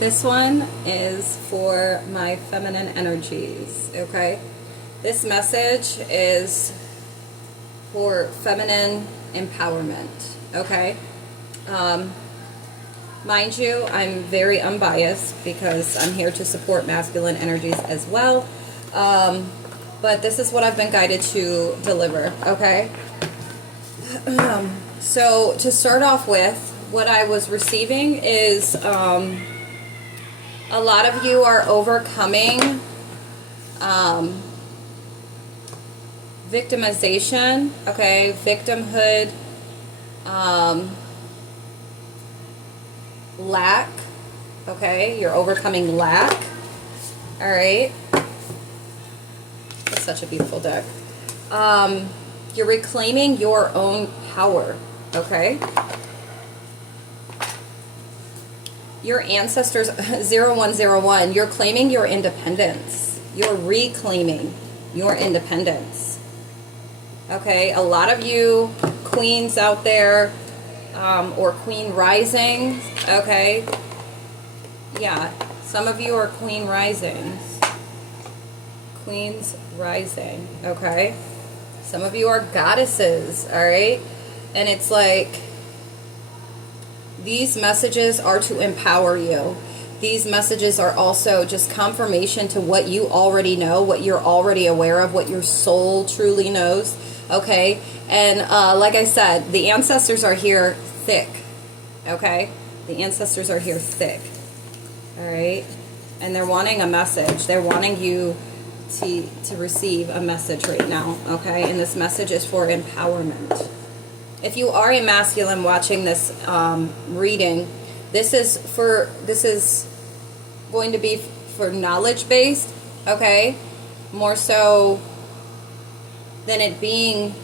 This one is for my feminine energies, okay? This message is for feminine empowerment, okay? Mind you, I'm very unbiased because I'm here to support masculine energies as well. But this is what I've been guided to deliver, okay? So to start off with, what I was receiving is a lot of you are overcoming victimization, okay, victimhood, lack, okay, you're overcoming lack, all right. It's such a beautiful deck. You're reclaiming your own power, okay. Your ancestors, 0101, you're claiming your independence. You're reclaiming your independence. Okay, a lot of you queens out there, or queen rising, okay. Yeah, some of you are queen risings. Queens rising, okay. Some of you are goddesses, all right. And it's like, these messages are to empower you. These messages are also just confirmation to what you already know, what you're already aware of, what your soul truly knows, okay? And like I said, the ancestors are here thick, okay? The ancestors are here thick, all right? And they're wanting a message. They're wanting you to receive a message right now, okay? And this message is for empowerment. If you are a masculine watching this reading, this is going to be for knowledge based, okay? More so than it being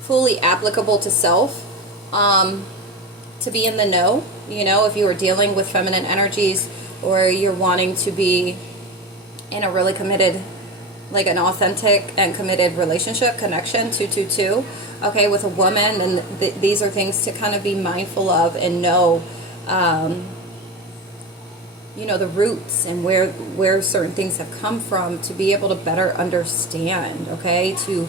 fully applicable to self, to be in the know, you know, if you are dealing with feminine energies or you're wanting to be in a really committed, like an authentic and committed relationship, connection, 222, okay, with a woman, and these are things to kind of be mindful of and know, you know, the roots and where certain things have come from, to be able to better understand, okay, to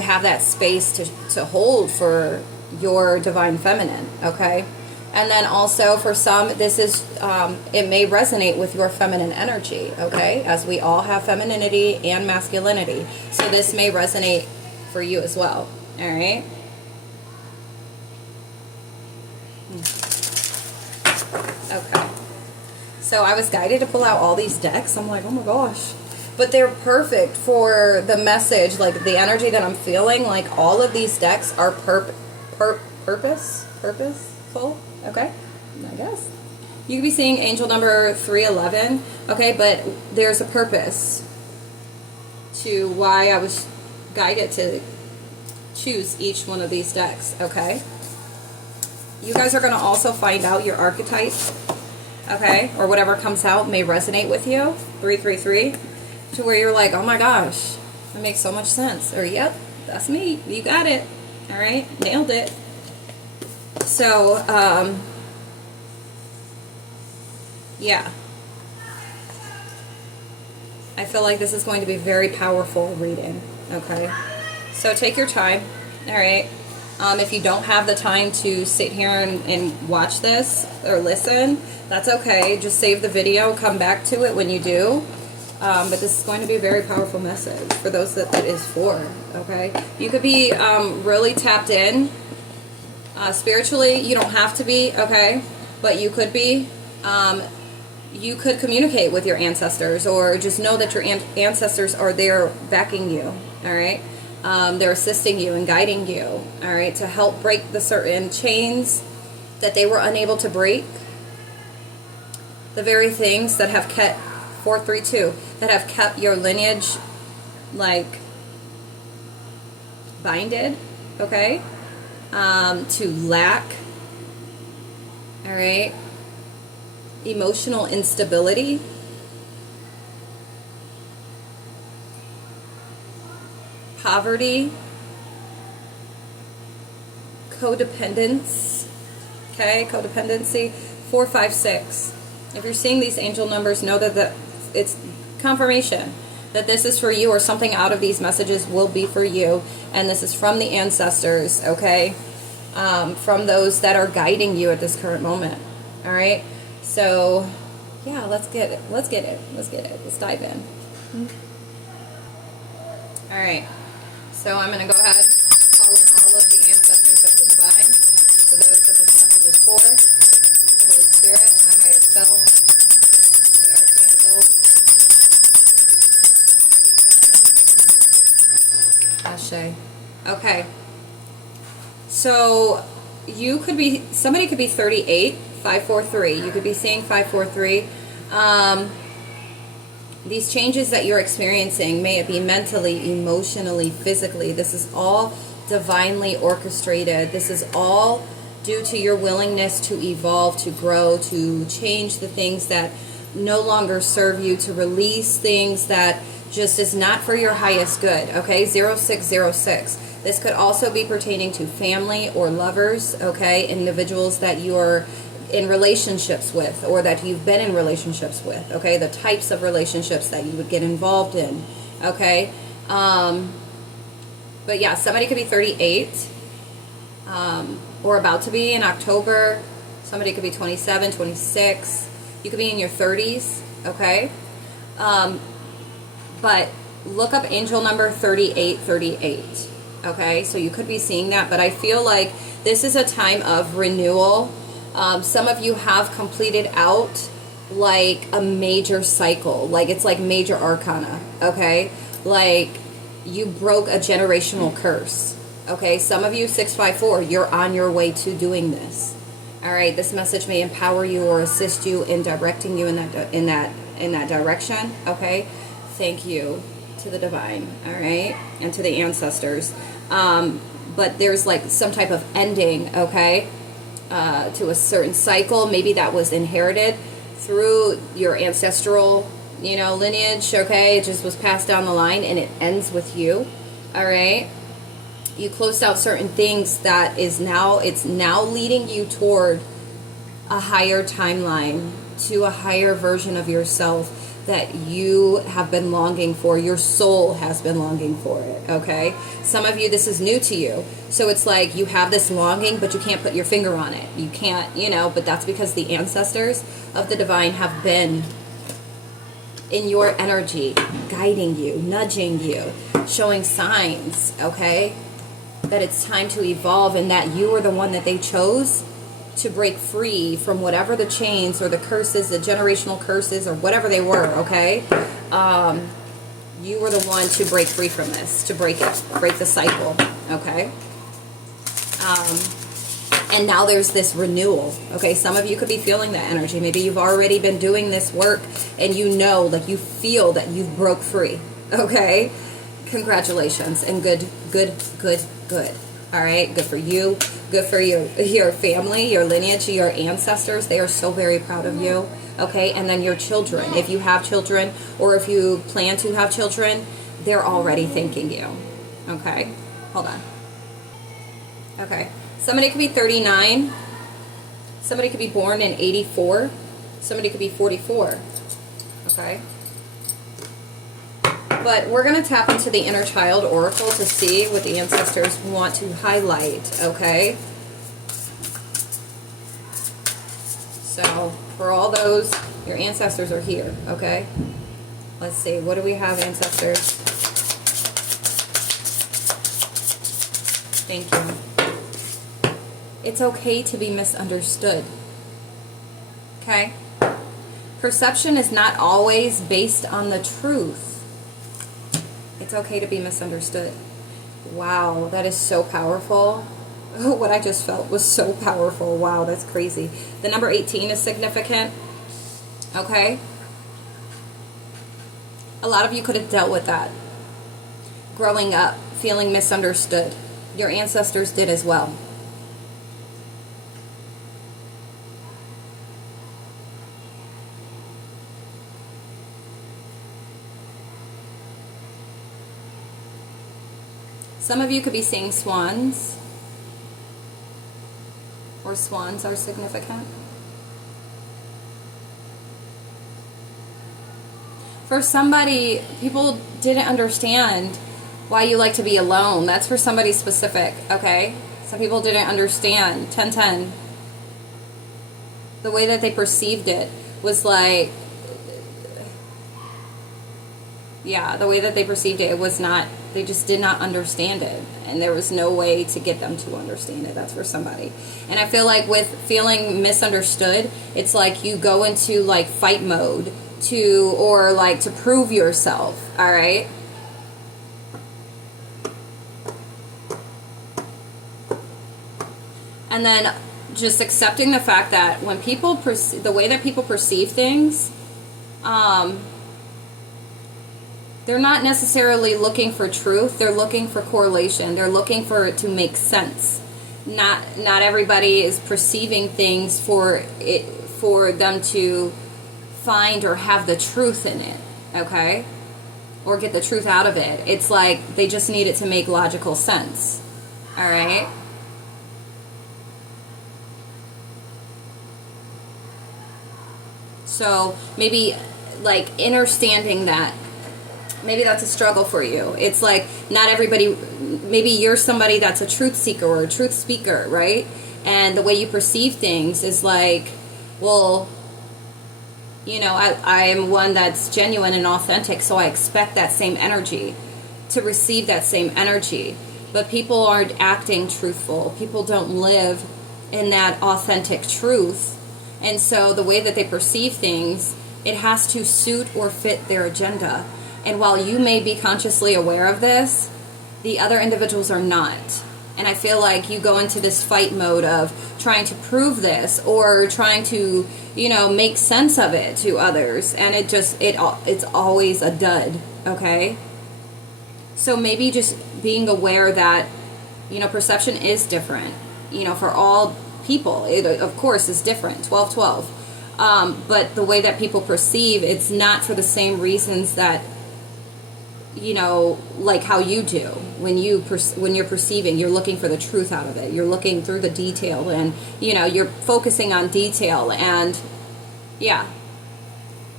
have that space to hold for your divine feminine, okay. And then also for some, this is, it may resonate with your feminine energy, okay, as we all have femininity and masculinity. So this may resonate for you as well, all right? Okay. So I was guided to pull out all these decks. I'm like, oh my gosh. But they're perfect for the message, like the energy that I'm feeling. Like all of these decks are purposeful. Okay, I guess. You could be seeing angel number 311, okay, but there's a purpose to why I was guided to choose each one of these decks, okay? You guys are going to also find out your archetype, okay, or whatever comes out may resonate with you, 333, to where you're like, oh my gosh, that makes so much sense, or yep, that's me, you got it, all right, nailed it. So, yeah, I feel like this is going to be very powerful reading, okay? So take your time, all right? If you don't have the time to sit here and watch this or listen, that's okay. Just save the video, come back to it when you do. But this is going to be a very powerful message for those that it is for, okay? You could be really tapped in. Spiritually, you don't have to be, okay, but you could be. You could communicate with your ancestors, or just know that your ancestors are there backing you, all right? They're assisting you and guiding you, all right, to help break the certain chains that they were unable to break. The very things that have kept, 432, that have kept your lineage, like, binded, okay? To lack, all right, emotional instability, poverty, codependence, okay, codependency, 456, If you're seeing these angel numbers, know that it's confirmation that this is for you, or something out of these messages will be for you. And this is from the ancestors, okay? From those that are guiding you at this current moment. All right? So, yeah, let's get it. Let's dive in. All right. So I'm going to go ahead, call in all of the ancestors of the divine, for those that this message is for, the Holy Spirit, my higher self, the archangels, Ashe. Okay. So you could be, somebody could be 38, 543. You could be seeing 543. These changes that you're experiencing, may it be mentally, emotionally, physically, this is all divinely orchestrated. This is all due to your willingness to evolve, to grow, to change the things that no longer serve you, to release things that just is not for your highest good, okay? 0606. This could also be pertaining to family or lovers, okay? Individuals that you're in relationships with, or that you've been in relationships with, okay? The types of relationships that you would get involved in, okay? But yeah, somebody could be 38, or about to be in October. Somebody could be 27, 26. You could be in your 30s, okay? But look up angel number 3838, okay? So you could be seeing that, but I feel like this is a time of renewal. Some of you have completed out like a major cycle, like it's like major arcana, okay? Like you broke a generational curse, okay? Some of you, 654, you're on your way to doing this. All right, this message may empower you or assist you in directing you in that direction, okay? Thank you to the divine, all right, and to the ancestors. But there's like some type of ending, okay? To a certain cycle, maybe that was inherited through your ancestral, lineage, okay? It just was passed down the line, and it ends with you, all right? You closed out certain things that it's now leading you toward a higher timeline, to a higher version of yourself that you have been longing for. Your soul has been longing for it, okay? Some of you, this is new to you. So it's like you have this longing, but you can't put your finger on it. You can't, but that's because the ancestors of the divine have been in your energy, guiding you, nudging you, showing signs, okay? That it's time to evolve, and that you are the one that they chose to break free from whatever the chains or the curses, the generational curses, or whatever they were, okay? You were the one to break free from this, to break the cycle, okay? And now there's this renewal, okay? Some of you could be feeling that energy. Maybe you've already been doing this work, and you feel that you've broke free, okay? Congratulations, and good. All right, good for you. Good for your family, your lineage, your ancestors. They are so very proud of you. Okay, and then your children. If you have children, or if you plan to have children, they're already thanking you. Okay, hold on. Okay, somebody could be 39. Somebody could be born in 84. Somebody could be 44. Okay. But we're going to tap into the inner child oracle to see what the ancestors want to highlight, okay? So, for all those, your ancestors are here, okay? Let's see, what do we have, ancestors? Thank you. It's okay to be misunderstood, okay? Perception is not always based on the truth. It's okay to be misunderstood. Wow, that is so powerful. What I just felt was so powerful. Wow, that's crazy. The number 18 is significant. Okay? A lot of you could have dealt with that. Growing up, feeling misunderstood. Your ancestors did as well. Some of you could be seeing swans, or swans are significant. For somebody, people didn't understand why you like to be alone. That's for somebody specific, okay? Some people didn't understand. 1010. The way that they perceived it was like, yeah, the way that they perceived it, it was not, they just did not understand it. And there was no way to get them to understand it. That's for somebody. And I feel like with feeling misunderstood, it's like you go into like fight mode to, or like to prove yourself, all right? And then just accepting the fact that when people the way that people perceive things, they're not necessarily looking for truth. They're looking for correlation. They're looking for it to make sense. Not everybody is perceiving things for them to find or have the truth in it, okay? Or get the truth out of it. It's like they just need it to make logical sense, all right? So maybe like understanding that, maybe that's a struggle for you. It's like not everybody, maybe you're somebody that's a truth seeker or a truth speaker, right? And the way you perceive things is like, well, you know, I am one that's genuine and authentic, so I expect that same energy, to receive that same energy. But people aren't acting truthful. People don't live in that authentic truth. And so the way that they perceive things, it has to suit or fit their agenda. And while you may be consciously aware of this, the other individuals are not. And I feel like you go into this fight mode of trying to prove this or trying to, you know, make sense of it to others. And it's always a dud, okay? So maybe just being aware that, you know, perception is different, you know, for all people. It, of course, is different, 12-12. But the way that people perceive, it's not for the same reasons that, you know, like how you do. When you're perceiving, you're looking for the truth out of it. You're looking through the detail, and, you know, you're focusing on detail, and yeah.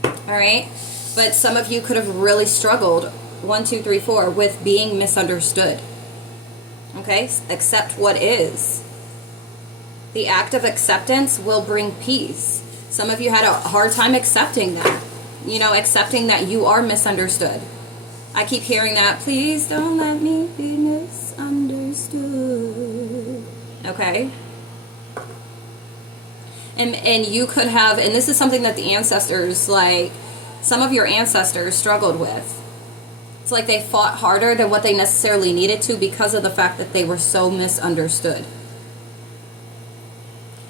All right? But some of you could have really struggled, 1, 2, 3, 4, with being misunderstood. Okay? Accept what is. The act of acceptance will bring peace. Some of you had a hard time accepting that. You know, accepting that you are misunderstood. I keep hearing that, please don't let me be misunderstood. Okay? And you could have, and this is something that the ancestors, like, some of your ancestors struggled with. It's like they fought harder than what they necessarily needed to because of the fact that they were so misunderstood.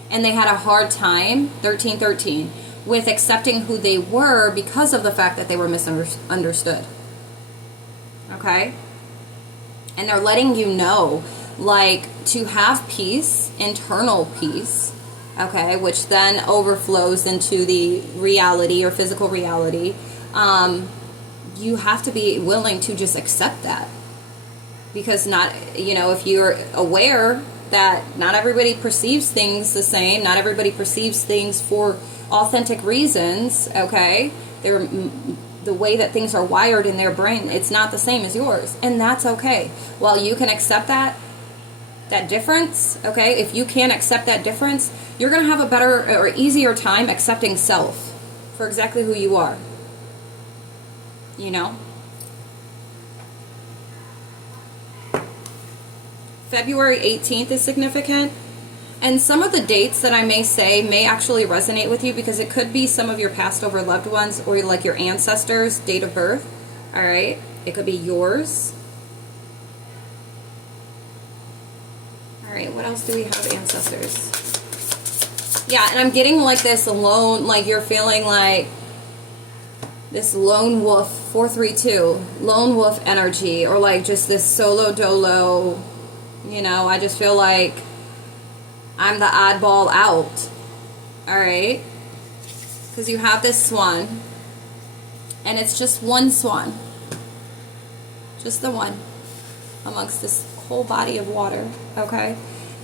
And they had a hard time, 1313, with accepting who they were because of the fact that they were misunderstood. Okay? And they're letting you know, like, to have peace, internal peace, okay, which then overflows into the reality or physical reality, you have to be willing to just accept that. Because not, you know, if you're aware that not everybody perceives things the same, not everybody perceives things for authentic reasons, okay? The way that things are wired in their brain, it's not the same as yours, and that's okay. While you can accept that difference, okay, if you can accept that difference, you're going to have a better or easier time accepting self for exactly who you are, you know? February 18th is significant, and some of the dates that I may say may actually resonate with you because it could be some of your passed over loved ones or like your ancestors' date of birth, all right? It could be yours. All right, what else do we have, ancestors? Yeah, and I'm getting like this alone, like you're feeling like this lone wolf, 432, lone wolf energy, or like just this solo dolo. You know, I just feel like I'm the oddball out. Alright? Because you have this swan. And it's just one swan. Just the one. Amongst this whole body of water. Okay?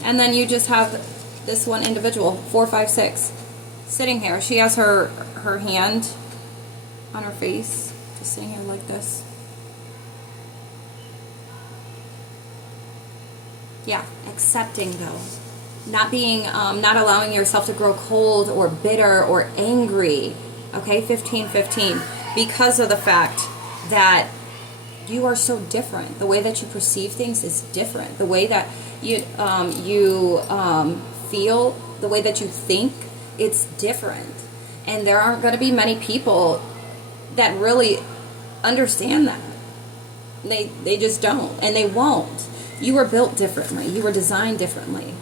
And then you just have this one individual, 456, sitting here. She has her hand on her face. Just sitting here like this. Yeah, accepting though. Not being, not allowing yourself to grow cold or bitter or angry. Okay, 1515. Because of the fact that you are so different. The way that you perceive things is different. The way that you feel, the way that you think, it's different. And there aren't going to be many people that really understand that. They just don't, and they won't. You were built differently. You were designed differently.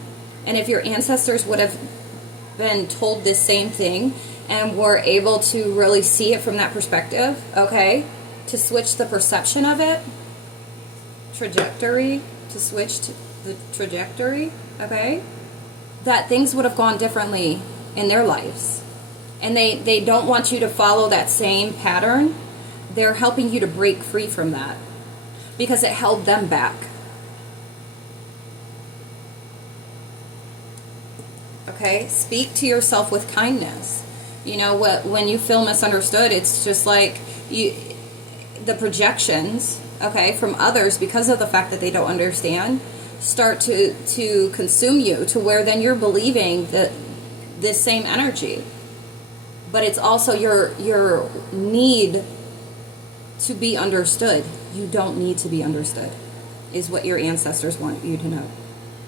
And if your ancestors would have been told this same thing and were able to really see it from that perspective, okay, to switch the perception of it, to switch to the trajectory, okay, that things would have gone differently in their lives. And they don't want you to follow that same pattern. They're helping you to break free from that because it held them back. Okay, speak to yourself with kindness. You know what? When you feel misunderstood, it's just like the projections, okay, from others, because of the fact that they don't understand, start to consume you to where then you're believing that this same energy. But it's also your need to be understood. You don't need to be understood, is what your ancestors want you to know.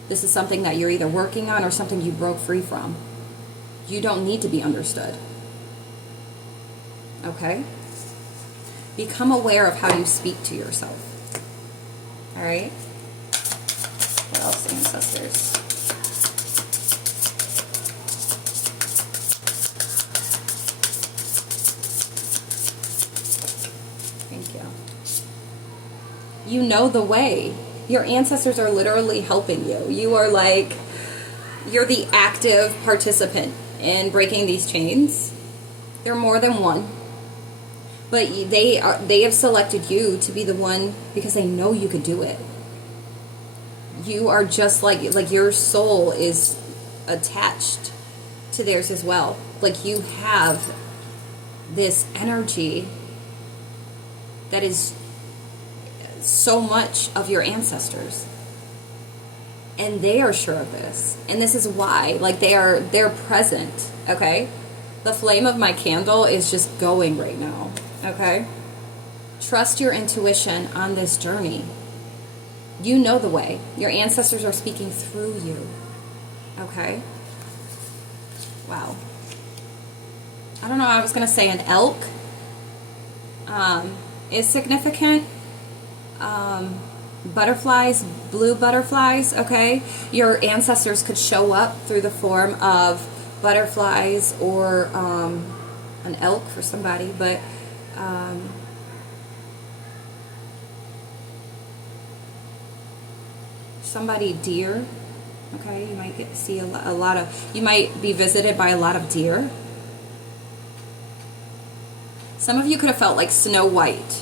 This is something that you're either working on or something you broke free from. You don't need to be understood. Okay? Become aware of how you speak to yourself. All right? What else, ancestors? Thank you. You know the way. Your ancestors are literally helping you. You are like, you're the active participant in breaking these chains. There are more than one. But they have selected you to be the one because they know you could do it. You are just like your soul is attached to theirs as well. Like you have this energy that is so much of your ancestors, and they are sure of this, and this is why, like, they're present. Okay, the flame of my candle is just going right now. Okay, trust your intuition on this journey. You know the way. Your ancestors are speaking through you. Okay, wow. I don't know, I was gonna say an elk is significant. Butterflies, blue butterflies, okay? Your ancestors could show up through the form of butterflies or an elk for somebody, but somebody deer, okay? You might get to see a lot of, you might be visited by a lot of deer. Some of you could have felt like Snow White,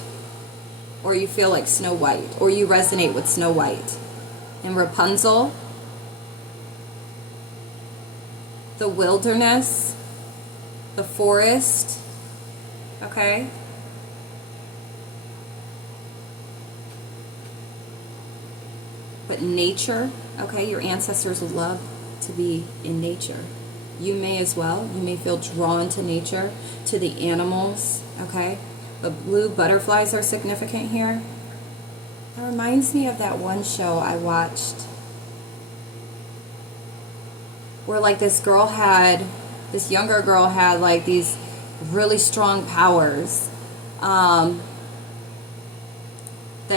or you feel like Snow White, or you resonate with Snow White. And Rapunzel, the wilderness, the forest, okay? But nature, okay? Your ancestors love to be in nature. You may as well. You may feel drawn to nature, to the animals, okay? But blue butterflies are significant here. It reminds me of that one show I watched where like this younger girl had like these really strong powers that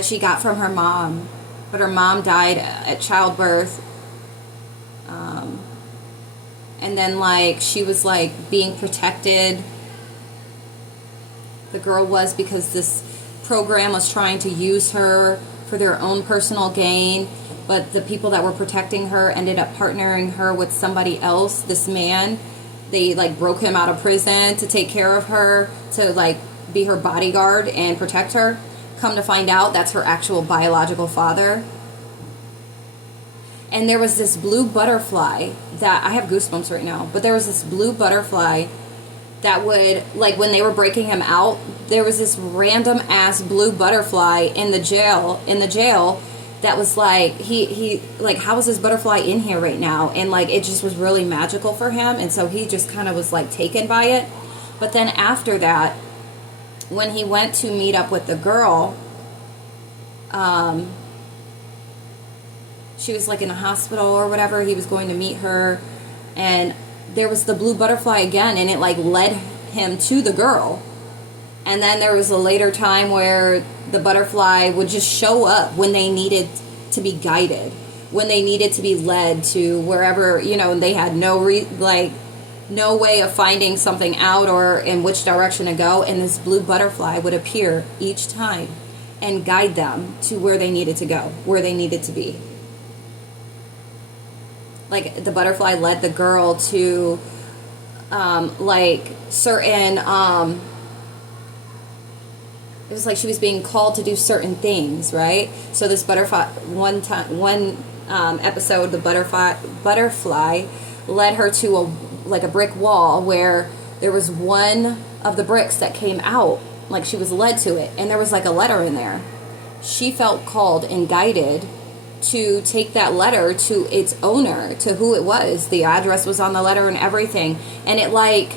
she got from her mom. But her mom died at childbirth. And then like she was like being protected. The girl was, because this program was trying to use her for their own personal gain, but the people that were protecting her ended up partnering her with somebody else, this man. They like broke him out of prison to take care of her, to like be her bodyguard and protect her. Come to find out, that's her actual biological father. And there was this blue butterfly that, I have goosebumps right now, but there was this blue butterfly that would, like when they were breaking him out, there was this random ass blue butterfly in the jail that was like, he like, how is this butterfly in here right now? And like, it just was really magical for him. And so he just kind of was like taken by it. But then after that, when he went to meet up with the girl, she was like in a hospital or whatever. He was going to meet her, and there was the blue butterfly again, and it like led him to the girl. And then there was a later time where the butterfly would just show up when they needed to be guided, when they needed to be led to wherever, you know, they had no way of finding something out or in which direction to go. And this blue butterfly would appear each time and guide them to where they needed to go, where they needed to be. Like, the butterfly led the girl to, like, certain, it was like she was being called to do certain things, right? So this butterfly, one episode, the butterfly led her to a brick wall where there was one of the bricks that came out, like she was led to it, and there was like a letter in there. She felt called and guided to take that letter to its owner, to who it was. The address was on the letter and everything, and it like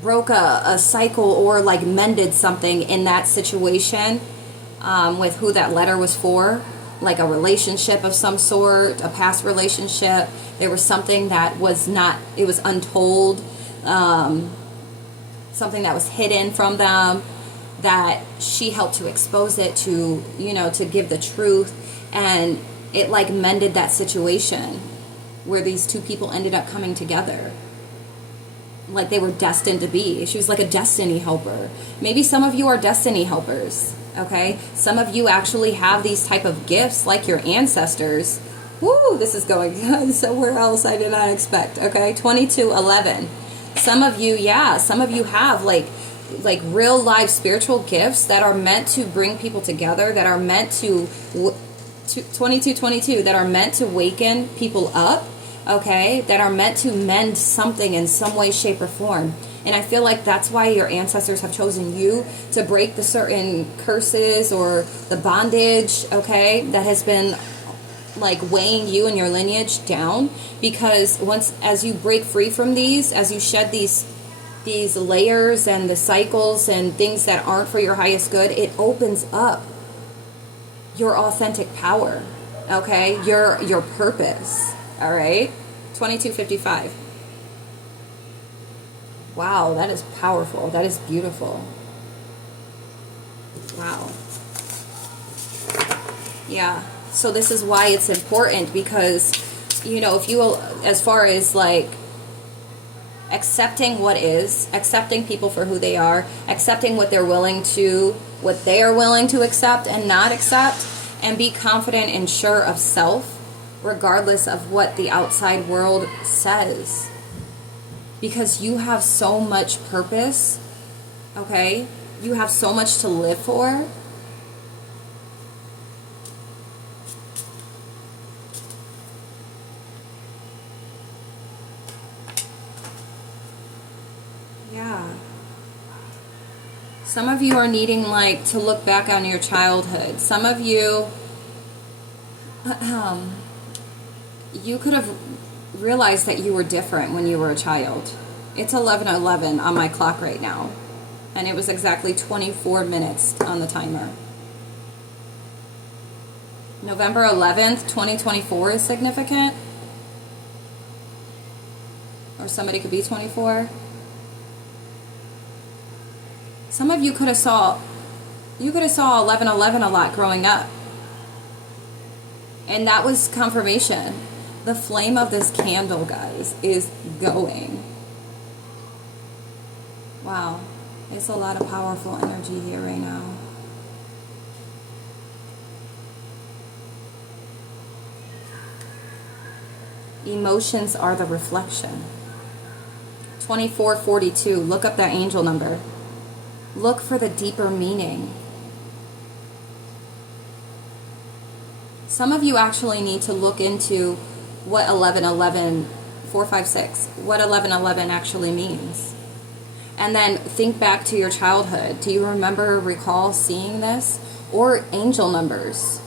broke a cycle or like mended something in that situation, with who that letter was for, like a relationship of some sort, a past relationship. There was something that was not, it was untold, something that was hidden from them, that she helped to expose it, to, you know, to give the truth. And it like mended that situation where these two people ended up coming together like they were destined to be. She was like a destiny helper. Maybe some of you are destiny helpers, okay? Some of you actually have these type of gifts like your ancestors. Woo, this is going somewhere else I did not expect, okay? 2211. Some of you have like real life spiritual gifts that are meant to bring people together, that are meant to 2222, that are meant to waken people up, okay, that are meant to mend something in some way, shape, or form. And I feel like that's why your ancestors have chosen you to break the certain curses or the bondage, okay, that has been like weighing you and your lineage down. Because as you break free from these, as you shed these layers and the cycles and things that aren't for your highest good, it opens up your authentic power, okay, your purpose. All right, 2255. Wow, that is powerful. That is beautiful. Wow. Yeah. So this is why it's important, because, you know, if you, as far as like accepting what is, accepting people for who they are, accepting what they are willing to accept and not accept, and be confident and sure of self, regardless of what the outside world says. Because you have so much purpose, okay? You have so much to live for. Yeah. Some of you are needing like to look back on your childhood. Some of you, you could have realized that you were different when you were a child. It's 11:11 on my clock right now, and it was exactly 24 minutes on the timer. November 11th, 2024 is significant. Or somebody could be 24. Some of you could have saw 11:11 a lot growing up. And that was confirmation. The flame of this candle, guys, is going. Wow. It's a lot of powerful energy here right now. Emotions are the reflection. 2442. Look up that angel number. Look for the deeper meaning. Some of you actually need to look into what 1111, 456, what 1111 actually means. And then think back to your childhood. Do you recall seeing this? Or angel numbers?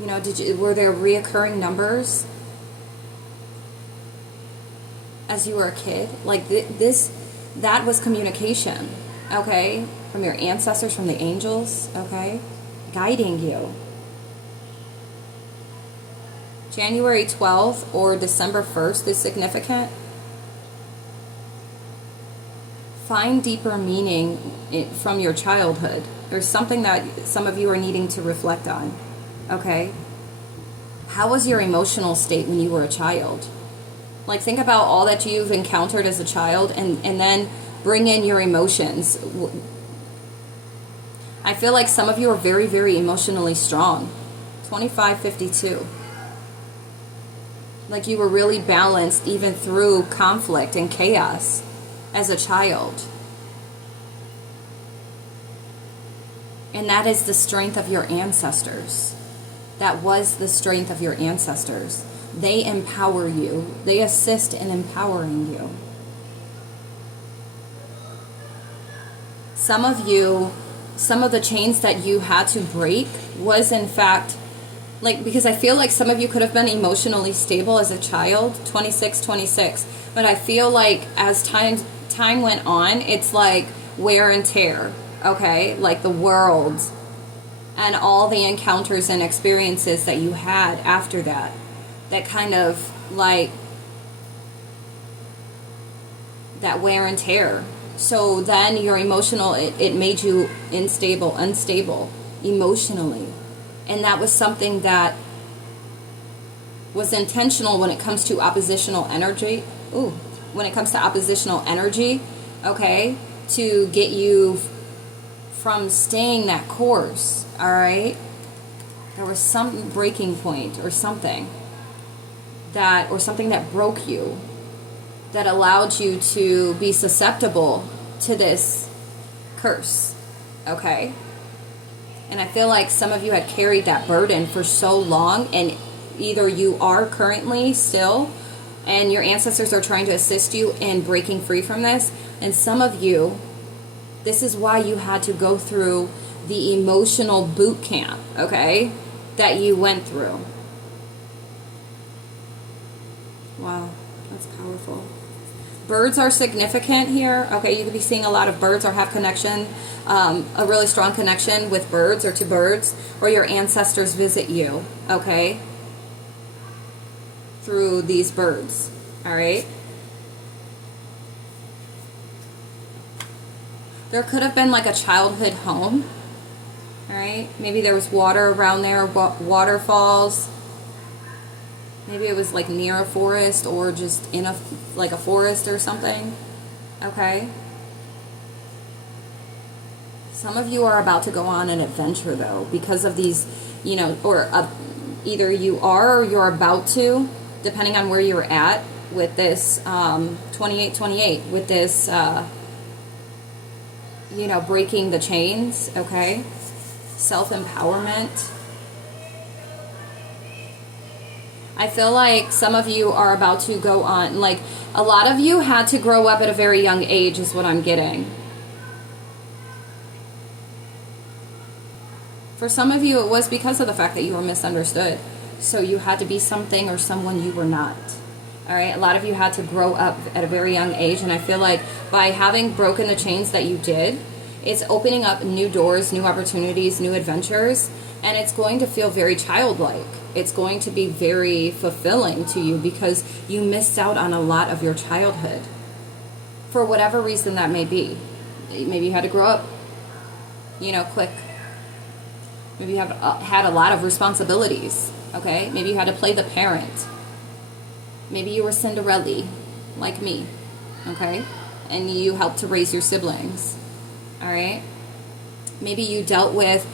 You know, were there reoccurring numbers as you were a kid? Like that was communication, okay? From your ancestors, from the angels, okay? Guiding you. January 12th or December 1st is significant. Find deeper meaning from your childhood. There's something that some of you are needing to reflect on, okay? How was your emotional state when you were a child? Like, think about all that you've encountered as a child and then bring in your emotions. I feel like some of you are very, very emotionally strong. 2552. Like you were really balanced even through conflict and chaos as a child. And that is the strength of your ancestors. That was the strength of your ancestors. They empower you. They assist in empowering you. Some of the chains that you had to break was in fact, like, because I feel like some of you could have been emotionally stable as a child, 26. But I feel like as time went on, it's like wear and tear, okay? Like the world and all the encounters and experiences that you had after that kind of like that wear and tear. So then your emotional, it made you unstable emotionally. And that was something that was intentional when it comes to oppositional energy. When it comes to oppositional energy, okay, to get you from staying that course, all right? There was some breaking point or something that broke you, that allowed you to be susceptible to this curse, okay? And I feel like some of you had carried that burden for so long, and either you are currently still, and your ancestors are trying to assist you in breaking free from this, and some of you, this is why you had to go through the emotional boot camp, okay, that you went through. Wow, that's powerful. Birds are significant here. Okay, you could be seeing a lot of birds or have connection, a really strong connection with birds or to birds, or your ancestors visit you, okay, through these birds, all right? There could have been like a childhood home, all right? Maybe there was water around there, waterfalls. Maybe it was like near a forest or just in a forest or something. Okay? Some of you are about to go on an adventure though because of these, you know, or either you are or you're about to, depending on where you're at with this 2828, with this, you know, breaking the chains, okay? Self-empowerment. I feel like some of you are about to go on, like, a lot of you had to grow up at a very young age is what I'm getting. For some of you, it was because of the fact that you were misunderstood. So you had to be something or someone you were not. All right, a lot of you had to grow up at a very young age, and I feel like by having broken the chains that you did, it's opening up new doors, new opportunities, new adventures, and it's going to feel very childlike. It's going to be very fulfilling to you because you missed out on a lot of your childhood. For whatever reason that may be. Maybe you had to grow up, you know, quick. Maybe you have had a lot of responsibilities, okay? Maybe you had to play the parent. Maybe you were Cinderella, like me, okay? And you helped to raise your siblings, all right? Maybe you dealt with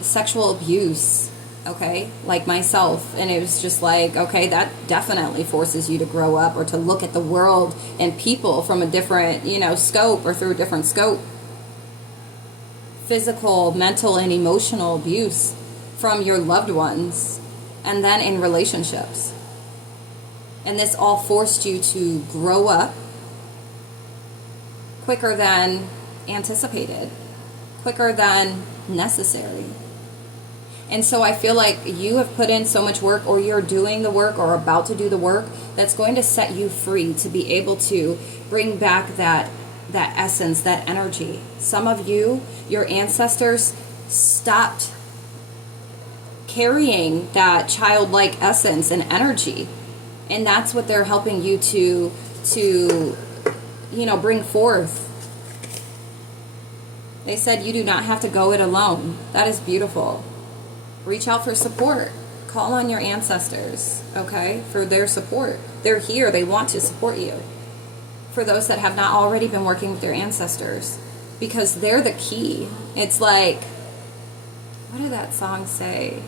sexual abuse, okay, like myself, and it was just like, okay, that definitely forces you to grow up or to look at the world and people from a different, you know, scope or through a different scope. Physical, mental, and emotional abuse from your loved ones, and then in relationships. And this all forced you to grow up quicker than anticipated, quicker than necessary. And so I feel like you have put in so much work, or you're doing the work or about to do the work that's going to set you free to be able to bring back that essence, that energy. Some of you, your ancestors stopped carrying that childlike essence and energy. And that's what they're helping you to bring forth. They said you do not have to go it alone. That is beautiful. Reach out for support. Call on your ancestors, okay, for their support. They're here. They want to support you. For those that have not already been working with their ancestors, because they're the key. It's like, what did that song say?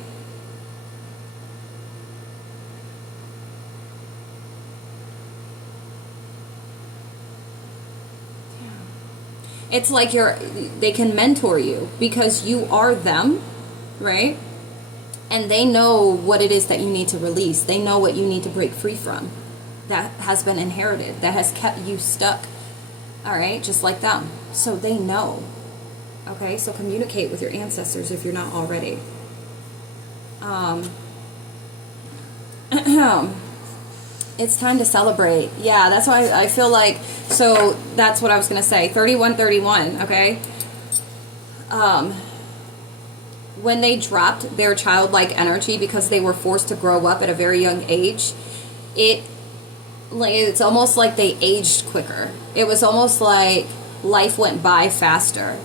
It's like they can mentor you because you are them, right? And they know what it is that you need to release. They know what you need to break free from. That has been inherited. That has kept you stuck. All right? Just like them. So they know. Okay? So communicate with your ancestors if you're not already. It's time to celebrate. Yeah, that's why I feel like, so that's what I was going to say. 3131, okay? When they dropped their childlike energy because they were forced to grow up at a very young age, it's almost like they aged quicker. It was almost like life went by faster,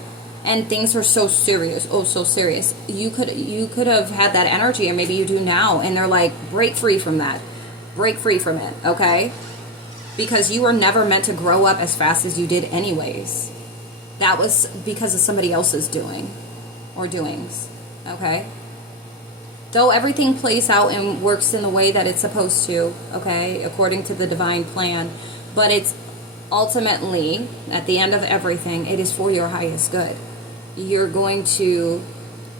and things were so serious. Oh, so serious. You could have had that energy, or maybe you do now, and they're like, break free from that. Break free from it, okay? Because you were never meant to grow up as fast as you did anyways. That was because of somebody else's doing or doings. Okay? Though everything plays out and works in the way that it's supposed to, okay, according to the divine plan, but it's ultimately, at the end of everything, it is for your highest good. You're going to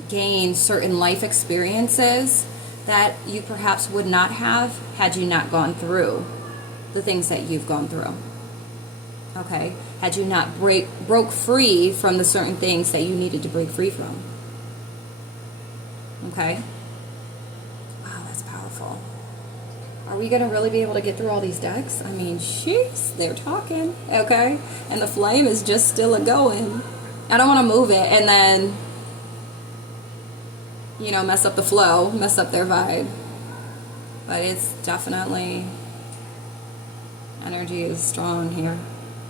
gain certain life experiences that you perhaps would not have had you not gone through the things that you've gone through. Okay? Had you not broke free from the certain things that you needed to break free from. Okay? Wow, that's powerful. Are we going to really be able to get through all these decks? I mean, jeez, they're talking. Okay? And the flame is just still a-going. I don't want to move it and then, mess up the flow, mess up their vibe. But it's definitely, energy is strong here.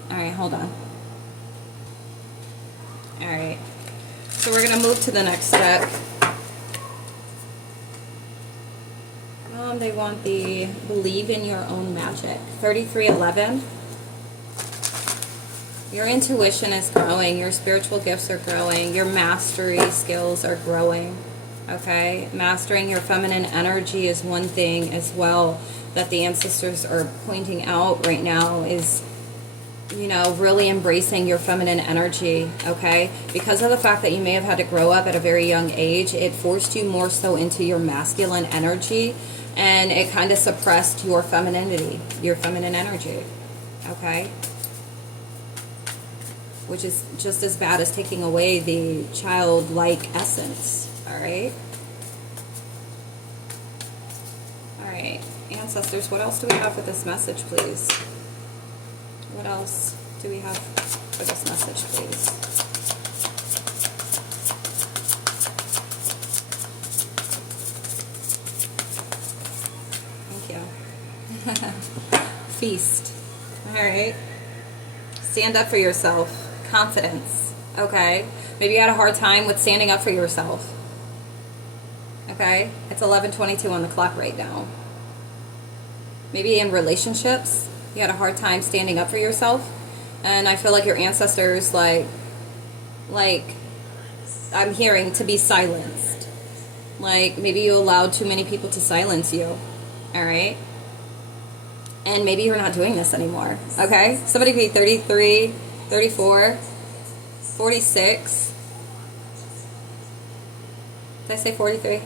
All right, hold on. All right. So we're going to move to the next step. They want the believe in your own magic. 3311. Your intuition is growing. Your spiritual gifts are growing. Your mastery skills are growing. Okay? Mastering your feminine energy is one thing as well that the ancestors are pointing out right now is, really embracing your feminine energy, okay? Because of the fact that you may have had to grow up at a very young age, it forced you more so into your masculine energy, and it kind of suppressed your femininity, your feminine energy, okay? Which is just as bad as taking away the childlike essence, all right? All right, ancestors, what else do we have for this message, please? What else do we have for this message, please? Thank you. Feast. All right. Stand up for yourself. Confidence. Okay. Maybe you had a hard time with standing up for yourself. Okay. It's 11:22 on the clock right now. Maybe in relationships, you had a hard time standing up for yourself. And I feel like your ancestors, like I'm hearing to be silenced. Like maybe you allowed too many people to silence you. All right. And maybe you're not doing this anymore. Okay. Somebody could be 33, 34, 46. Did I say 43?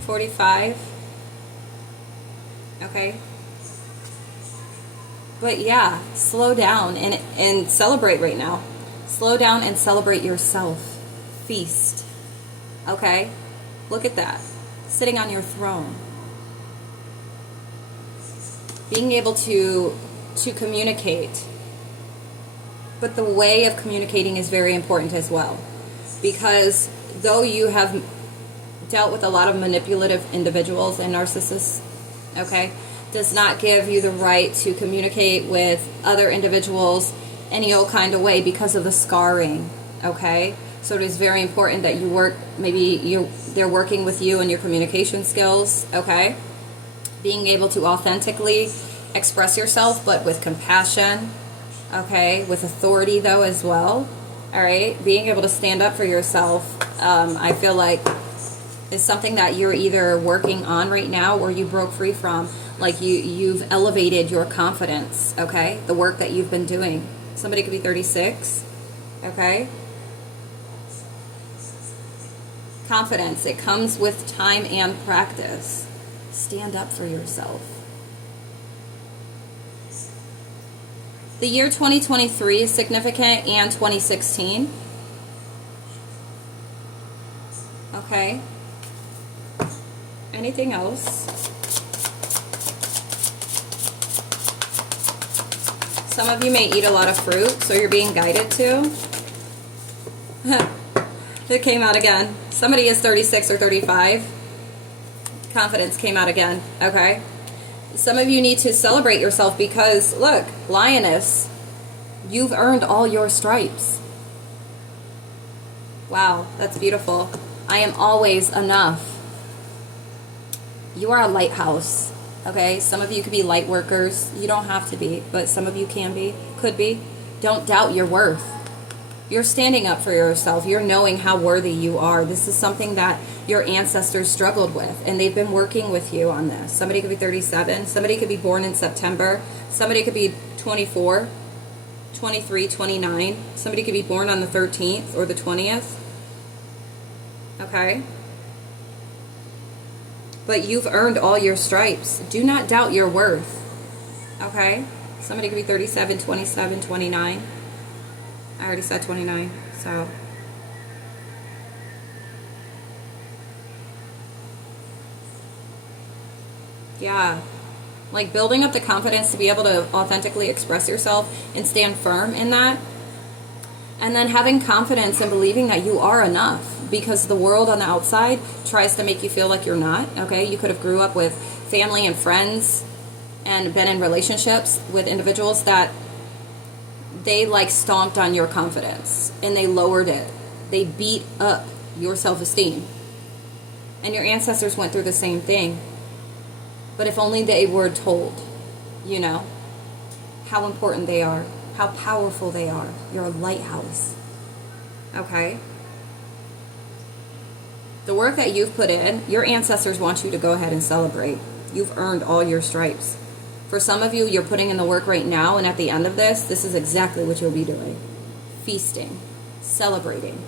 45. Okay. But yeah, slow down and celebrate right now. Slow down and celebrate yourself. Feast. Okay? Look at that. Sitting on your throne. Being able to communicate. But the way of communicating is very important as well. Because though you have dealt with a lot of manipulative individuals and narcissists, okay, does not give you the right to communicate with other individuals any old kind of way because of the scarring, okay? So it is very important that you work, they're working with you and your communication skills, okay? Being able to authentically express yourself, but with compassion, okay? With authority, though, as well, all right? Being able to stand up for yourself, I feel like is something that you're either working on right now or you broke free from. Like you've elevated your confidence, okay? The work that you've been doing. Somebody could be 36, okay? Confidence, it comes with time and practice. Stand up for yourself. The year 2023 is significant, and 2016. Okay. Anything else? Some of you may eat a lot of fruit, so you're being guided to. It came out again. Somebody is 36 or 35. Confidence came out again, okay? Some of you need to celebrate yourself because, look, lioness, you've earned all your stripes. Wow, that's beautiful. I am always enough. You are a lighthouse, okay? Some of you could be light workers. You don't have to be, but some of you can be, could be. Don't doubt your worth. You're standing up for yourself. You're knowing how worthy you are. This is something that your ancestors struggled with, and they've been working with you on this. Somebody could be 37. Somebody could be born in September. Somebody could be 24, 23, 29. Somebody could be born on the 13th or the 20th. Okay? But you've earned all your stripes. Do not doubt your worth. Okay? Somebody could be 37, 27, 29. I already said 29, so. Yeah. Like building up the confidence to be able to authentically express yourself and stand firm in that. And then having confidence and believing that you are enough, because the world on the outside tries to make you feel like you're not, okay? You could have grew up with family and friends and been in relationships with individuals that they like stomped on your confidence and they lowered it. They beat up your self-esteem. And your ancestors went through the same thing. But if only they were told, you know, how important they are, how powerful they are. You're a lighthouse. Okay? The work that you've put in, your ancestors want you to go ahead and celebrate. You've earned all your stripes. For some of you, you're putting in the work right now, and at the end of this is exactly what you'll be doing. Feasting. Celebrating.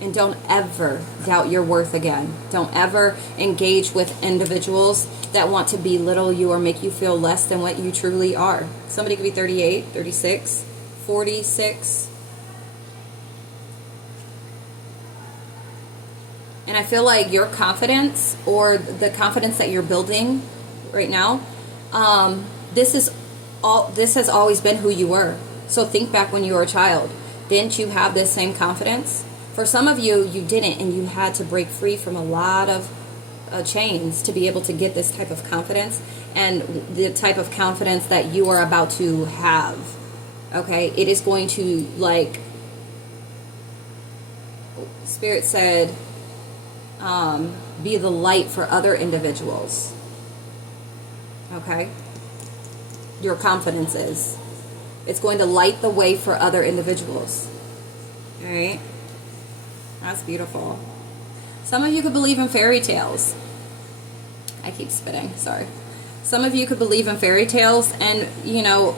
And don't ever doubt your worth again. Don't ever engage with individuals that want to belittle you or make you feel less than what you truly are. Somebody could be 38, 36, 46. And I feel like your confidence, or the confidence that you're building right now, this has always been who you were. So think back when you were a child. Didn't you have this same confidence? For some of you, you didn't, and you had to break free from a lot of chains to be able to get this type of confidence and the type of confidence that you are about to have. Okay? It is going to, like, Spirit said, be the light for other individuals. Okay? Your confidence is. It's going to light the way for other individuals. Alright? That's beautiful. Some of you could believe in fairy tales. I keep spitting, sorry. Some of you could believe in fairy tales, and, you know,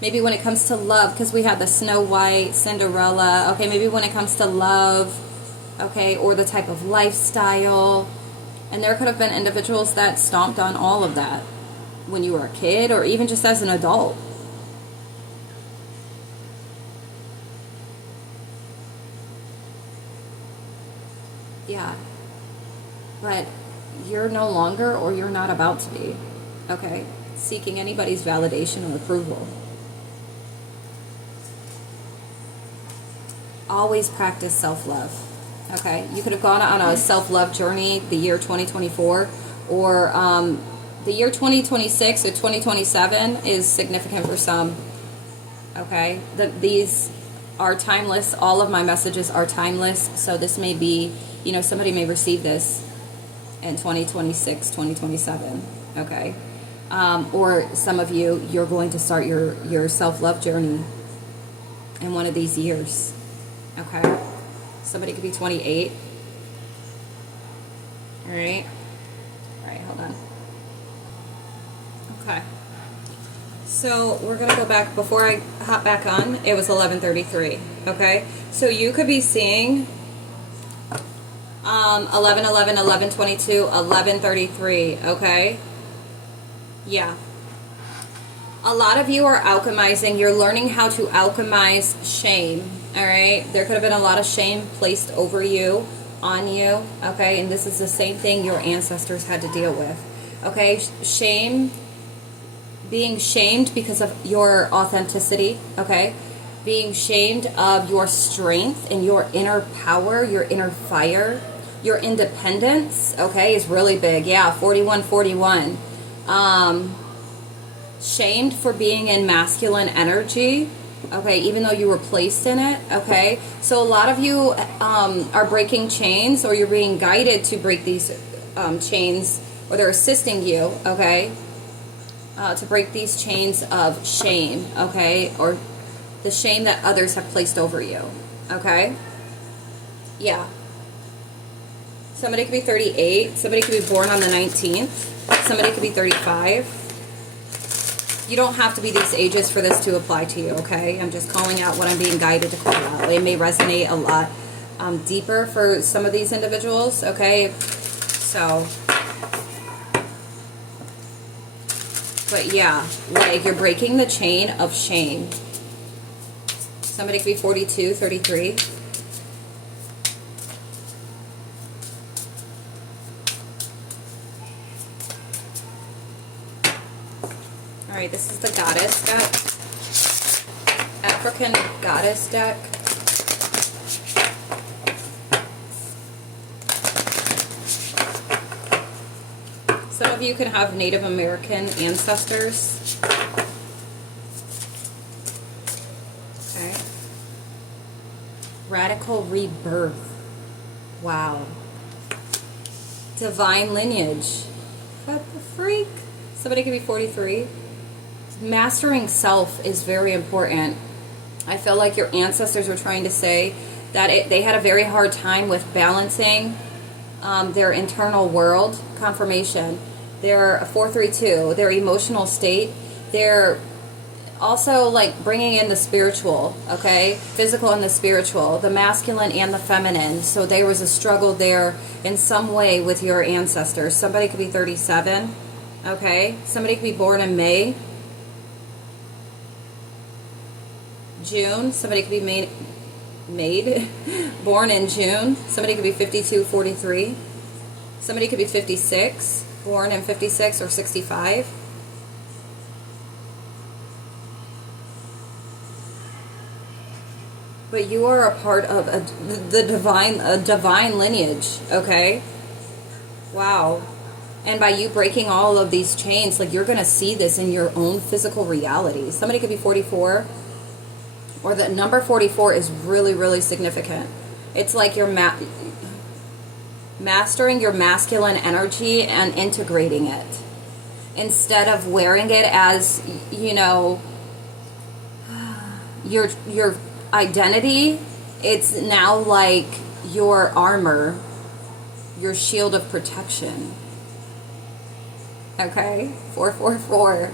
maybe when it comes to love, because we had the Snow White, Cinderella, okay, maybe when it comes to love, okay, or the type of lifestyle, And there could have been individuals that stomped on all of that when you were a kid or even just as an adult. Yeah. But you're no longer, or you're not about to be, okay, seeking anybody's validation or approval. Always practice self-love, okay? You could have gone on a self-love journey the year 2024, or the year 2026 or 2027 is significant for some, okay? These are timeless. All of my messages are timeless, so this may be, you know, somebody may receive this in 2026, 2027, okay? Or some of you, you're going to start your self-love journey in one of these years, okay? Somebody could be 28. All right, hold on. Okay. So we're going to go back. Before I hop back on, it was 11:33, okay? So you could be seeing 11, 11, 11, 22, 11:33, okay? Yeah. A lot of you are alchemizing. You're learning how to alchemize shame, all right? There could have been a lot of shame placed over you, on you, okay? And this is the same thing your ancestors had to deal with, okay? Shame, being shamed because of your authenticity, okay? Being shamed of your strength and your inner power, your inner fire, your independence, okay, is really big. Yeah, 4141. Shamed for being in masculine energy, okay, even though you were placed in it, okay? So a lot of you are breaking chains, or you're being guided to break these chains, or they're assisting you, okay, to break these chains of shame, okay, or the shame that others have placed over you, okay? Yeah. Somebody could be 38. Somebody could be born on the 19th. Somebody could be 35. You don't have to be these ages for this to apply to you, okay? I'm just calling out what I'm being guided to call out. It may resonate a lot deeper for some of these individuals, okay? So, but yeah, like you're breaking the chain of shame. Somebody could be 42, 33. All right, this is the Goddess deck, African Goddess deck. Some of you can have Native American ancestors. Okay. Radical rebirth. Wow. Divine lineage. What the freak? Somebody could be 43. Mastering self is very important. I feel like your ancestors were trying to say that they had a very hard time with balancing their internal world, confirmation, their 432, their emotional state. They're also like bringing in the spiritual, okay, physical and the spiritual, the masculine and the feminine. So there was a struggle there in some way with your ancestors. Somebody could be 37, okay? Somebody could be born in May, June. Somebody could be made born in June. Somebody could be 52, 43. Somebody could be 56, born in 56 or 65. But you are a part of the divine lineage, okay? Wow. And by you breaking all of these chains, like you're going to see this in your own physical reality. Somebody could be 44. Or the number 44 is really, really significant. It's like you're mastering your masculine energy and integrating it. Instead of wearing it as, you know, your identity, it's now like your armor, your shield of protection. Okay? 444.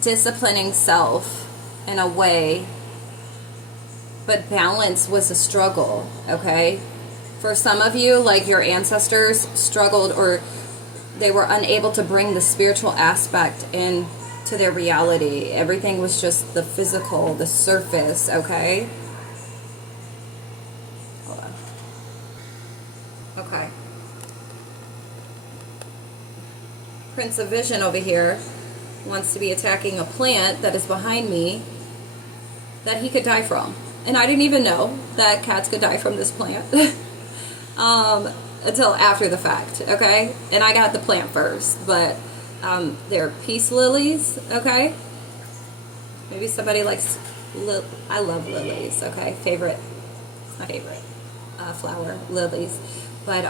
Disciplining self in a way. But balance was a struggle, okay? For some of you, like your ancestors struggled, or they were unable to bring the spiritual aspect in to their reality. Everything was just the physical, the surface, okay? Hold on. Okay. Prince of Vision over here wants to be attacking a plant that is behind me that he could die from. And I didn't even know that cats could die from this plant until after the fact, okay? And I got the plant first, but they're peace lilies, okay? Maybe somebody likes, I love lilies, okay? Favorite, it's my favorite flower, lilies. But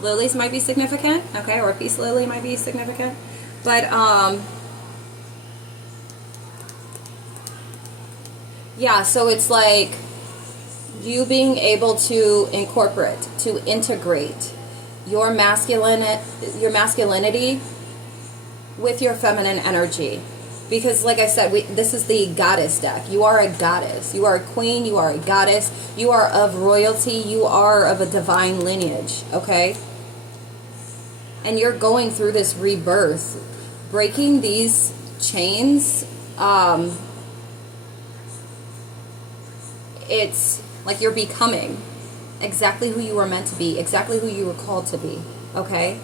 lilies might be significant, okay? Or a peace lily might be significant. But yeah, so it's like you being able to incorporate, to integrate your masculinity with your feminine energy. Because like I said, this is the goddess deck. You are a goddess. You are a queen. You are a goddess. You are of royalty. You are of a divine lineage, okay? And you're going through this rebirth. Breaking these chains, it's like you're becoming exactly who you were meant to be, exactly who you were called to be, okay?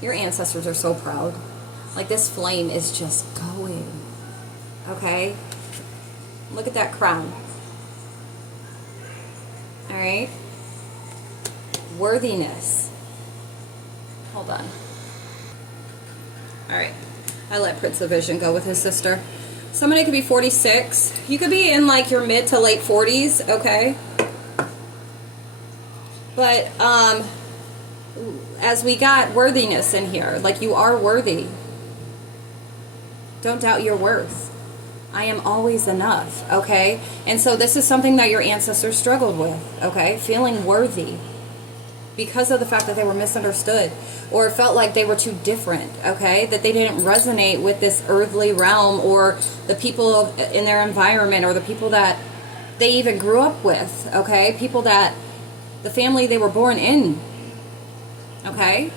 Your ancestors are so proud. Like this flame is just going, okay? Look at that crown. All right? Worthiness. Hold on. All right. I let Prince of Vision go with his sister. Somebody could be 46. You could be in like your mid to late 40s, okay? But as we got worthiness in here, like you are worthy. Don't doubt your worth. I am always enough, okay? And so this is something that your ancestors struggled with, okay? Feeling worthy because of the fact that they were misunderstood or felt like they were too different, okay? That they didn't resonate with this earthly realm or the people in their environment or the people that they even grew up with, okay? People that, the family they were born in, okay?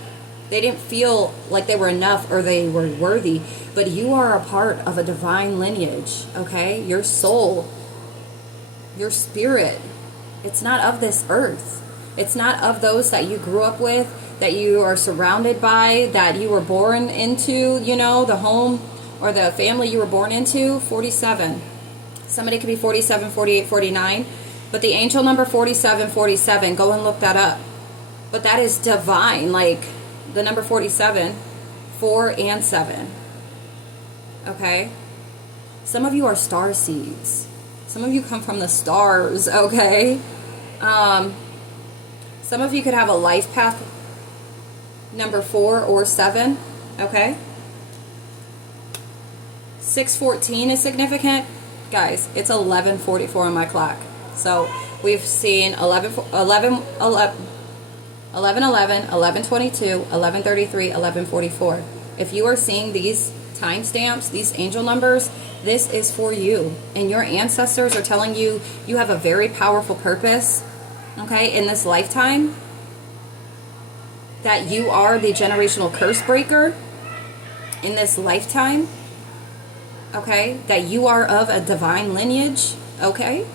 They didn't feel like they were enough or they were worthy, but you are a part of a divine lineage, okay? Your soul, your spirit, it's not of this earth. It's not of those that you grew up with, that you are surrounded by, that you were born into, you know, the home or the family you were born into. 47. Somebody could be 47, 48, 49. But the angel number 4747, go and look that up. But that is divine, like the number 47, 4 and 7. Okay? Some of you are star seeds. Some of you come from the stars, okay? Some of you could have a life path number 4 or 7, okay? 614 is significant. Guys, it's 11:44 on my clock. So we've seen 11:22, 11:33, 11:44. If you are seeing these timestamps, these angel numbers, this is for you. And your ancestors are telling you you have a very powerful purpose, okay, in this lifetime. That you are the generational curse breaker in this lifetime, okay? That you are of a divine lineage, okay?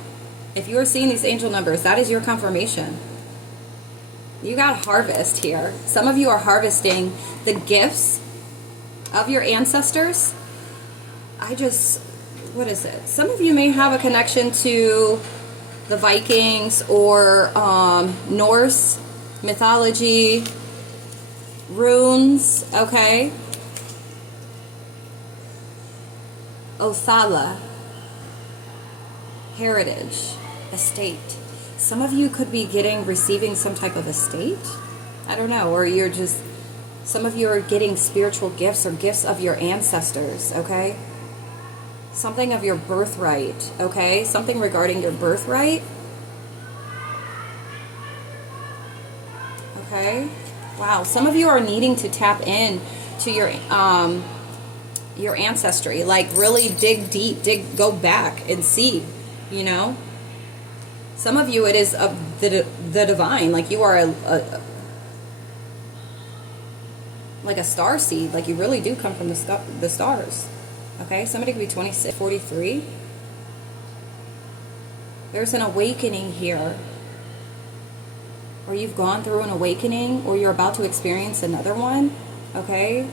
If you are seeing these angel numbers, that is your confirmation. You got harvest here. Some of you are harvesting the gifts of your ancestors. What is it? Some of you may have a connection to the Vikings or Norse mythology, runes, okay? Othala, heritage, estate. Some of you could be receiving some type of estate. I don't know, or some of you are getting spiritual gifts or gifts of your ancestors, okay? Something of your birthright, okay? Something regarding your birthright. Okay? Wow, some of you are needing to tap in to your ancestry, like really dig deep, go back and see, you know? Some of you, it is of the divine. Like you are like a star seed. Like you really do come from the stars. Okay, somebody could be 26, 43. There's an awakening here. Or you've gone through an awakening, or you're about to experience another one. Okay,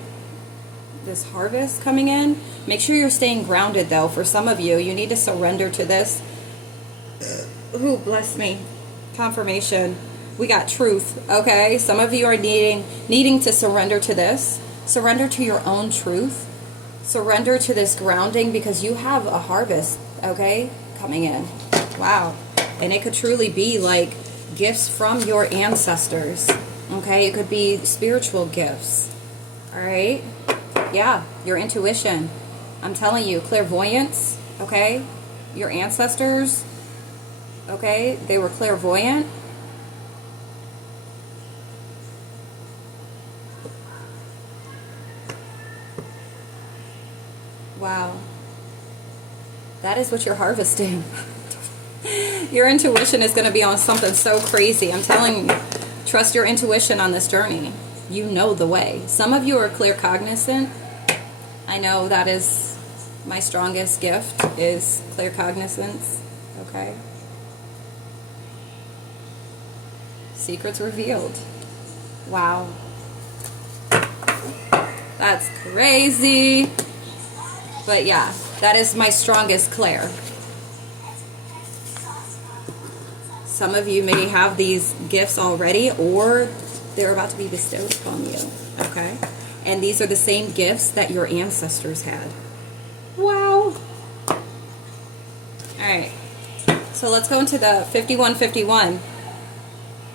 this harvest coming in. Make sure you're staying grounded, though. For some of you, you need to surrender to this. Ooh, bless me. Confirmation. We got truth. Okay, some of you are needing to surrender to this. Surrender to your own truth. Surrender to this grounding, because you have a harvest, okay, coming in. Wow. And it could truly be like gifts from your ancestors. Okay, it could be spiritual gifts. All right. Yeah, your intuition. I'm telling you, clairvoyance. Okay, your ancestors. Okay, they were clairvoyant. Wow. That is what you're harvesting. Your intuition is going to be on something so crazy. I'm telling you, trust your intuition on this journey. You know the way. Some of you are claircognizant. I know that is my strongest gift, is claircognizance. Okay. Secrets revealed. Wow. That's crazy. But yeah, that is my strongest clair. Some of you may have these gifts already, or they're about to be bestowed upon you. Okay? And these are the same gifts that your ancestors had. Wow. Alright. So let's go into the 5151.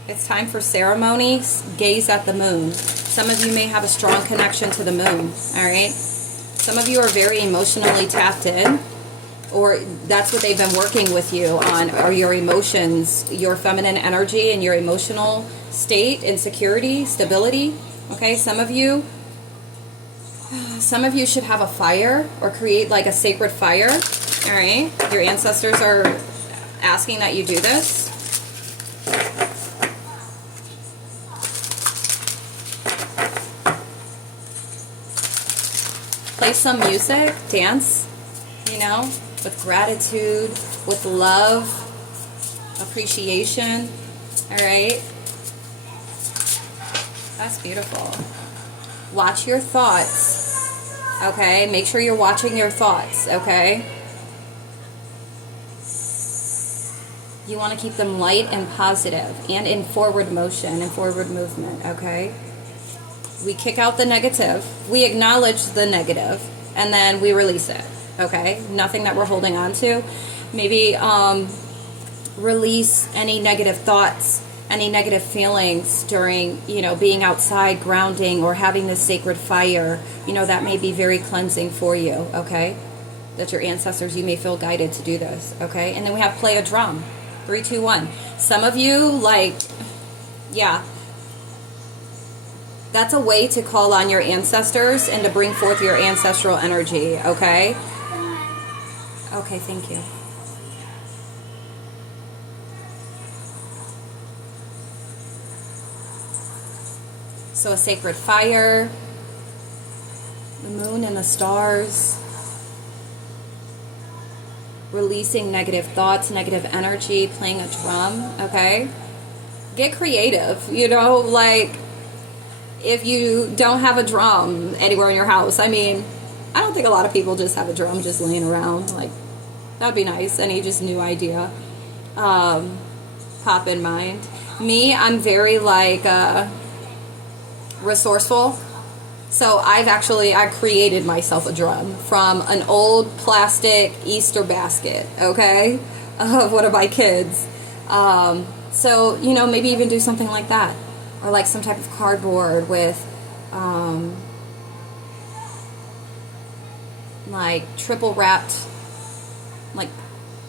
It's time for ceremonies. Gaze at the moon. Some of you may have a strong connection to the moon. Alright? Some of you are very emotionally tapped in, or that's what they've been working with you on, are your emotions, your feminine energy, and your emotional state and security, stability. Okay, some of you should have a fire, or create like a sacred fire. All right, your ancestors are asking that you do this. Play some music, dance, you know, with gratitude, with love, appreciation. All right. That's beautiful. Watch your thoughts. Okay. Make sure you're watching your thoughts. Okay. You want to keep them light and positive, and in forward motion and forward movement. Okay. We kick out the negative. We acknowledge the negative, and then we release it. Okay? Nothing that we're holding on to. Maybe release any negative thoughts, any negative feelings during, you know, being outside, grounding, or having this sacred fire. You know, that may be very cleansing for you. Okay? That your ancestors, you may feel guided to do this. Okay? And then we have play a drum. 3, 2, 1. Some of you, like, yeah. That's a way to call on your ancestors and to bring forth your ancestral energy, okay? Okay, thank you. So a sacred fire, the moon and the stars, releasing negative thoughts, negative energy, playing a drum, okay? Get creative, you know, like, if you don't have a drum anywhere in your house, I mean, I don't think a lot of people just have a drum just laying around. Like, that'd be nice. Any just new idea pop in mind. Me, I'm very, like, resourceful. So I created myself a drum from an old plastic Easter basket, okay, of one of my kids. So, you know, maybe even do something like that. Or like some type of cardboard with like triple wrapped like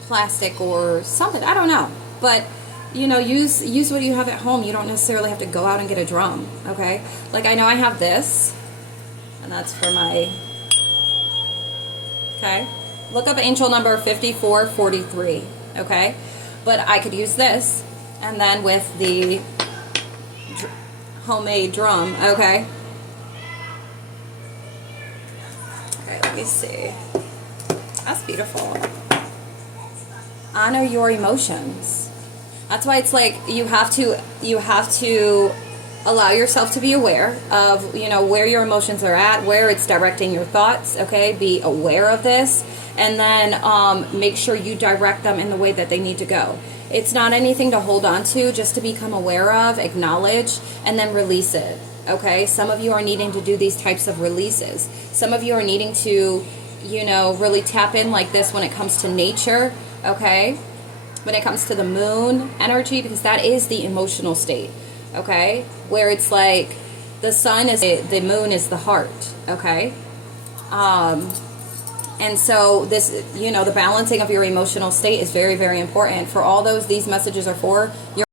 plastic or something. I don't know. But, you know, use what you have at home. You don't necessarily have to go out and get a drum, okay? Like, I know I have this, and that's for my, okay? Look up angel number 5443, okay? but I could use this, and then with the homemade drum, okay? Okay, let me see. That's beautiful. Honor your emotions. That's why it's like you have to allow yourself to be aware of, you know, where your emotions are at, where it's directing your thoughts, okay? Be aware of this, and then make sure you direct them in the way that they need to go. It's not anything to hold on to, just to become aware of, acknowledge, and then release it, okay? Some of you are needing to do these types of releases. Some of you are needing to, you know, really tap in like this when it comes to nature, okay? When it comes to the moon energy, because that is the emotional state, okay? Where it's like the sun is the moon is the heart, okay? And so this, you know, the balancing of your emotional state is very, very important. For all those these messages are for, your